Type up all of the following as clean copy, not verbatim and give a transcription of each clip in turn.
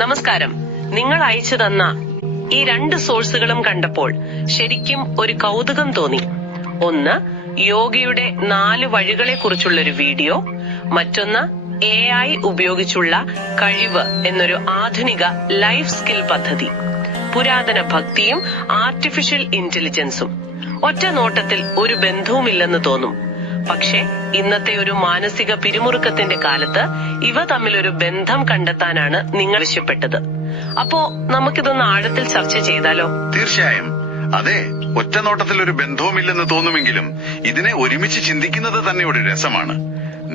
നമസ്കാരം. നിങ്ങൾ അയച്ചു തന്ന ഈ 2 സോഴ്സുകളും കണ്ടപ്പോൾ ശരിക്കും ഒരു കൗതുകം തോന്നി. ഒന്ന് യോഗയുടെ 4 വഴികളെ കുറിച്ചുള്ളൊരു വീഡിയോ, മറ്റൊന്ന് AI ഉപയോഗിച്ചുള്ള കഴിവ് എന്നൊരു ആധുനിക ലൈഫ് സ്കിൽ പദ്ധതി. പുരാതന ഭക്തിയും ആർട്ടിഫിഷ്യൽ ഇന്റലിജൻസും ഒറ്റ നോട്ടത്തിൽ ഒരു ബന്ധവുമില്ലെന്ന് തോന്നും. പക്ഷെ ഇന്നത്തെ ഒരു മാനസിക പിരിമുറുക്കത്തിന്റെ കാലത്ത് ഇവ തമ്മിലൊരു ബന്ധം കണ്ടെത്താനാണ് നിങ്ങൾ ആവശ്യപ്പെട്ടത്. അപ്പോ നമുക്കിതൊന്ന് ആഴത്തിൽ ചർച്ച ചെയ്താലോ? തീർച്ചയായും. അതെ, ഒറ്റ നോട്ടത്തിൽ ഒരു ബന്ധവുമില്ലെന്ന് തോന്നുമെങ്കിലും ഇതിനെ ഒരുമിച്ച് ചിന്തിക്കുന്നത് തന്നെ ഒരു രസമാണ്.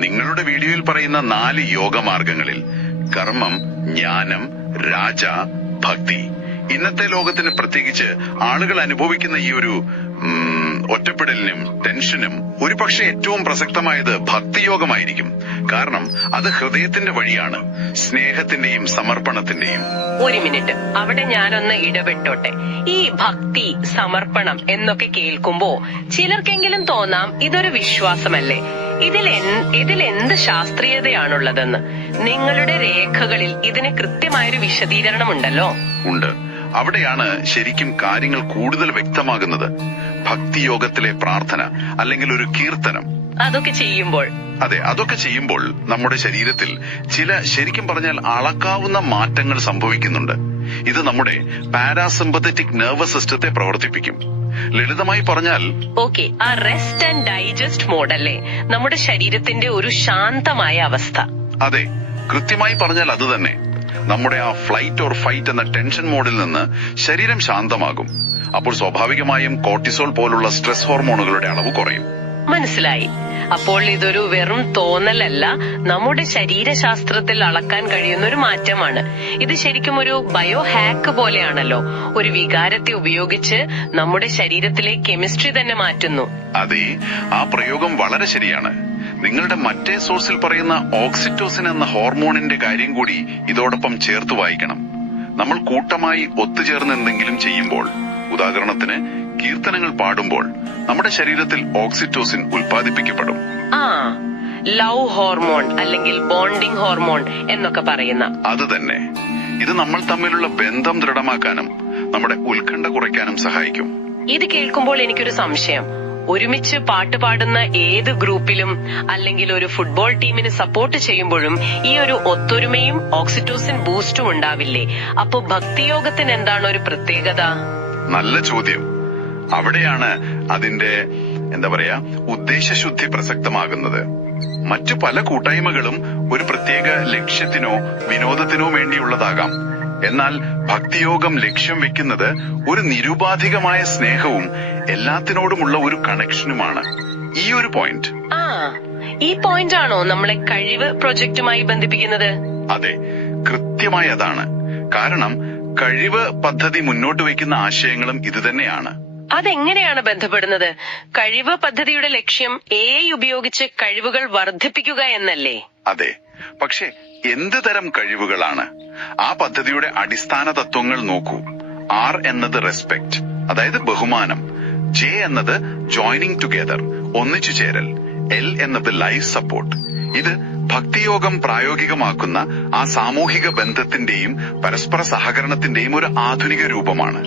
നിങ്ങളുടെ വീഡിയോയിൽ പറയുന്ന 4 യോഗമാർഗങ്ങളിൽ കർമ്മം, ജ്ഞാനം, രാജ, ഭക്തി, ഇന്നത്തെ ലോകത്തിന് പ്രത്യേകിച്ച് ആളുകൾ അനുഭവിക്കുന്ന ഈ ഒരു ഒറ്റപ്പെടലിനും ടെൻഷനും ഒരുപക്ഷെ ഏറ്റവും പ്രസക്തമായത് ഭക്തിയോഗമായിരിക്കും. കാരണം അത് ഹൃദയത്തിന്റെ വഴിയാണ്, സ്നേഹത്തിന്റെയും സമർപ്പണത്തിന്റെയും. ഒരു മിനിറ്റ്, അവിടെ ഞാനൊന്ന് ഇടപെട്ടോട്ടെ. ഈ ഭക്തി, സമർപ്പണം എന്നൊക്കെ കേൾക്കുമ്പോ ചിലർക്കെങ്കിലും തോന്നാം ഇതൊരു വിശ്വാസമല്ലേ, ഇതിൽ എന്ത് ശാസ്ത്രീയതയാണുള്ളതെന്ന്. നിങ്ങളുടെ രേഖകളിൽ ഇതിന് കൃത്യമായൊരു വിശദീകരണമുണ്ടല്ലോ. ഉണ്ട്. അവിടെയാണ് ശരിക്കും കാര്യങ്ങൾ കൂടുതൽ വ്യക്തമാകുന്നത്. ഭക്തിയോഗത്തിലെ പ്രാർത്ഥന അല്ലെങ്കിൽ ഒരു കീർത്തനം, അതൊക്കെ ചെയ്യുമ്പോൾ നമ്മുടെ ശരീരത്തിൽ ചില, ശരിക്കും പറഞ്ഞാൽ അളക്കാവുന്ന മാറ്റങ്ങൾ സംഭവിക്കുന്നുണ്ട്. ഇത് നമ്മുടെ പാരാസിമ്പത്തറ്റിക് നെർവസ് സിസ്റ്റത്തെ പ്രവർത്തിപ്പിക്കും. ലളിതമായി പറഞ്ഞാൽ ആ റെസ്റ്റ് ആൻഡ് ഡൈജസ്റ്റ് മോഡല്ലേ നമ്മുടെ ശരീരത്തിന്റെ ഒരു ശാന്തമായ അവസ്ഥ. അതെ, കൃത്യമായി പറഞ്ഞാൽ അത് തന്നെ. നമ്മുടെ ആ ഫ്ലൈറ്റ് ഓർ ഫൈറ്റ് എന്ന ടെൻഷൻ മോഡിൽ നിന്ന് ശരീരം ശാന്തമാകും. അപ്പോൾ സ്വാഭാവികമായും കോർട്ടിസോൾ പോലുള്ള സ്ട്രെസ് ഹോർമോണുകളുടെ അളവ് കുറയും. മനസ്സിലായി. അപ്പോൾ ഇതൊരു വെറും തോന്നലല്ല, നമ്മുടെ ശരീരശാസ്ത്രത്തിൽ അളക്കാൻ കഴിയുന്ന ഒരു മാറ്റമാണ്. ഇത് ശരിക്കും ഒരു ബയോ ഹാക്ക് പോലെയാണല്ലോ. ഒരു വികാരത്തെ ഉപയോഗിച്ച് നമ്മുടെ ശരീരത്തിലെ കെമിസ്ട്രി തന്നെ മാറ്റുന്നു. അതെ, ആ പ്രയോഗം വളരെ ശരിയാണ്. നിങ്ങളുടെ മറ്റേ സോഴ്സിൽ പറയുന്ന ഓക്സിറ്റോസിൻ എന്ന ഹോർമോണിന്റെ കാര്യം കൂടി ഇതോടൊപ്പം ചേർത്ത് വായിക്കണം. നമ്മൾ കൂട്ടമായി ഒത്തുചേർന്ന് എന്തെങ്കിലും ചെയ്യുമ്പോൾ, ഉദാഹരണത്തിന് കീർത്തനങ്ങൾ പാടുമ്പോൾ, നമ്മുടെ ശരീരത്തിൽ ഓക്സിറ്റോസിൻ ഉൽപ്പാദിപ്പിക്കപ്പെടും. ലവ് ഹോർമോൺ അല്ലെങ്കിൽ ബോണ്ടിംഗ് ഹോർമോൺ എന്നൊക്കെ പറയുന്ന അത് തന്നെ. ഇത് നമ്മൾ തമ്മിലുള്ള ബന്ധം ദൃഢമാക്കാനും നമ്മുടെ ഉത്കണ്ഠ കുറയ്ക്കാനും സഹായിക്കും. ഇത് കേൾക്കുമ്പോൾ എനിക്കൊരു സംശയം. ഒരുമിച്ച് പാട്ട് പാടുന്ന ഏത് ഗ്രൂപ്പിലും അല്ലെങ്കിൽ ഒരു ഫുട്ബോൾ ടീമിന് സപ്പോർട്ട് ചെയ്യുമ്പോഴും ഈ ഒരു ഒത്തൊരുമയും ഓക്സിറ്റോസിൻ ബൂസ്റ്റും ഉണ്ടാവില്ലേ? അപ്പൊ ഭക്തിയോഗത്തിന് എന്താണ് ഒരു പ്രത്യേകത? നല്ല ചോദ്യം. അവിടെയാണ് അതിന്റെ ഉദ്ദേശശുദ്ധി പ്രസക്തമാകുന്നത്. മറ്റു പല കൂട്ടായ്മകളും ഒരു പ്രത്യേക ലക്ഷ്യത്തിനോ വിനോദത്തിനോ വേണ്ടിയുള്ളതാകാം. എന്നാൽ ഭക്തിയോഗം ലക്ഷ്യം വെക്കുന്നത് ഒരു നിരുപാധികമായ സ്നേഹവും എല്ലാത്തിനോടുമുള്ള ഒരു കണക്ഷനുമാണ്. ഈ ഒരു പോയിന്റ്. ഈ പോയിന്റ് ആണോ നമ്മളെ കഴിവ് പ്രൊജക്ടുമായി ബന്ധിപ്പിക്കുന്നത്? അതെ, കൃത്യമായി അതാണ്. കാരണം കഴിവ് പദ്ധതി മുന്നോട്ട് വയ്ക്കുന്ന ആശയങ്ങളും ഇതുതന്നെയാണ്. അതെങ്ങനെയാണ് ബന്ധപ്പെടുന്നത്? കഴിവ് പദ്ധതിയുടെ ലക്ഷ്യം AI ഉപയോഗിച്ച് കഴിവുകൾ വർദ്ധിപ്പിക്കുക എന്നല്ലേ? അതെ, പക്ഷെ എന്ത് തരം കഴിവുകളാണ്? ആ പദ്ധതിയുടെ അടിസ്ഥാന തത്വങ്ങൾ നോക്കൂ. R എന്നത് റെസ്പെക്ട്, അതായത് ബഹുമാനം. J എന്നത് ജോയിനിങ് ടുഗെദർ, ഒന്നിച്ചു ചേരൽ. L എന്നത് ലൈഫ് സപ്പോർട്ട്. ഇത് ഭക്തിയോഗം പ്രായോഗികമാക്കുന്ന ആ സാമൂഹിക ബന്ധത്തിന്റെയും പരസ്പര സഹകരണത്തിന്റെയും ഒരു ആധുനിക രൂപമാണ്.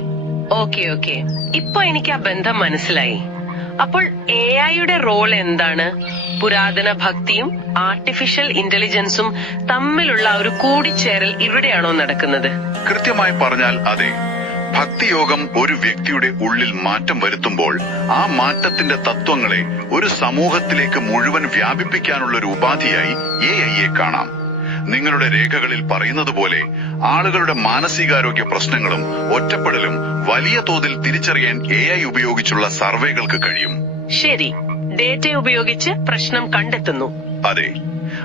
ഓക്കെ, ഇപ്പൊ എനിക്ക് ആ ബന്ധം മനസ്സിലായി. അപ്പോൾ AIയുടെ റോൾ എന്താണ്? പുരാതന ഭക്തിയും ആർട്ടിഫിഷ്യൽ ഇന്റലിജൻസും തമ്മിലുള്ള ഒരു കൂടിച്ചേരൽ ഇവിടെയാണോ നടക്കുന്നത്? കൃത്യമായി പറഞ്ഞാൽ അതെ. ഭക്തിയോഗം ഒരു വ്യക്തിയുടെ ഉള്ളിൽ മാറ്റം വരുത്തുമ്പോൾ ആ മാറ്റത്തിന്റെ തത്വങ്ങളെ ഒരു സമൂഹത്തിലേക്ക് മുഴുവൻ വ്യാപിപ്പിക്കാനുള്ള ഒരു ഉപാധിയായി AIയെ കാണാം. നിങ്ങളുടെ രേഖകളിൽ പറയുന്നത് പോലെ ആളുകളുടെ മാനസികാരോഗ്യ പ്രശ്നങ്ങളും ഒറ്റപ്പെടലും വലിയ തോതിൽ തിരിച്ചറിയാൻ AI ഉപയോഗിച്ചുള്ള സർവേകൾക്ക് കഴിയും. ശരി, ഡേറ്റ ഉപയോഗിച്ച് പ്രശ്നം കണ്ടെത്തുന്നു. അതെ.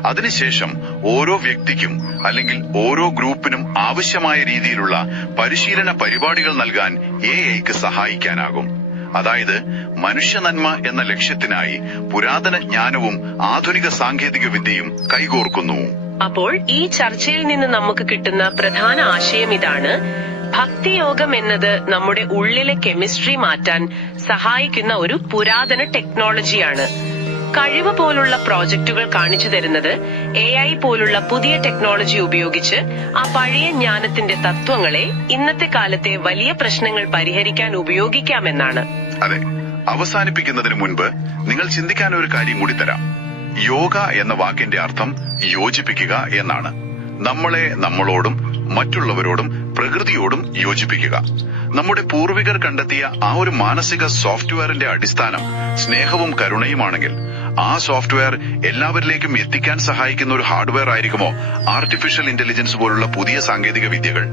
അതിനുശേഷം ഓരോ വ്യക്തിക്കും അല്ലെങ്കിൽ ഓരോ ഗ്രൂപ്പിനും ആവശ്യമായ രീതിയിലുള്ള പരിശീലന പരിപാടികൾ നൽകാൻ AIക്ക് സഹായിക്കാനാകും. അതായത് മനുഷ്യ നന്മ എന്ന ലക്ഷ്യത്തിനായി പുരാതന ജ്ഞാനവും ആധുനിക സാങ്കേതിക വിദ്യയും കൈകോർക്കുന്നു. അപ്പോൾ ഈ ചർച്ചയിൽ നിന്ന് നമുക്ക് കിട്ടുന്ന പ്രധാന ആശയം ഇതാണ്: ഭക്തിയോഗം എന്നത് നമ്മുടെ ഉള്ളിലെ കെമിസ്ട്രി മാറ്റാൻ സഹായിക്കുന്ന ഒരു പുരാതന ടെക്നോളജിയാണ്. കഴിവ് പോലുള്ള പ്രോജക്റ്റുകൾ കാണിച്ചു തരുന്നത് AI പോലുള്ള പുതിയ ടെക്നോളജി ഉപയോഗിച്ച് ആ പഴയ ജ്ഞാനത്തിന്റെ തത്വങ്ങളെ ഇന്നത്തെ കാലത്തെ വലിയ പ്രശ്നങ്ങൾ പരിഹരിക്കാൻ ഉപയോഗിക്കാമെന്നാണ്. അതെ, അവസാനിപ്പിക്കുന്നതിന് മുൻപ് നിങ്ങൾ ചിന്തിക്കാൻ ഒരു കാര്യം കൂടി തരാം. യോഗ എന്ന വാക്കിന്റെ അർത്ഥം യോജിപ്പിക്കുക എന്നാണ്. നമ്മളെ നമ്മളോടും മറ്റുള്ളവരോടും പ്രകൃതിയോടും യോജിപ്പിക്കുക. നമ്മുടെ പൂർവികർ കണ്ടെത്തിയ ആ ഒരു മാനസിക സോഫ്റ്റ്വെയറിന്റെ അടിസ്ഥാനം സ്നേഹവും കരുണയുമാണെങ്കിൽ ആ സോഫ്റ്റ്വെയർ എല്ലാവരിലേക്കും എത്തിക്കാൻ സഹായിക്കുന്ന ഒരു ഹാർഡ്വെയർ ആയിരിക്കുമോ ആർട്ടിഫിഷ്യൽ ഇന്റലിജൻസ് പോലുള്ള പുതിയ സാങ്കേതിക വിദ്യകൾ?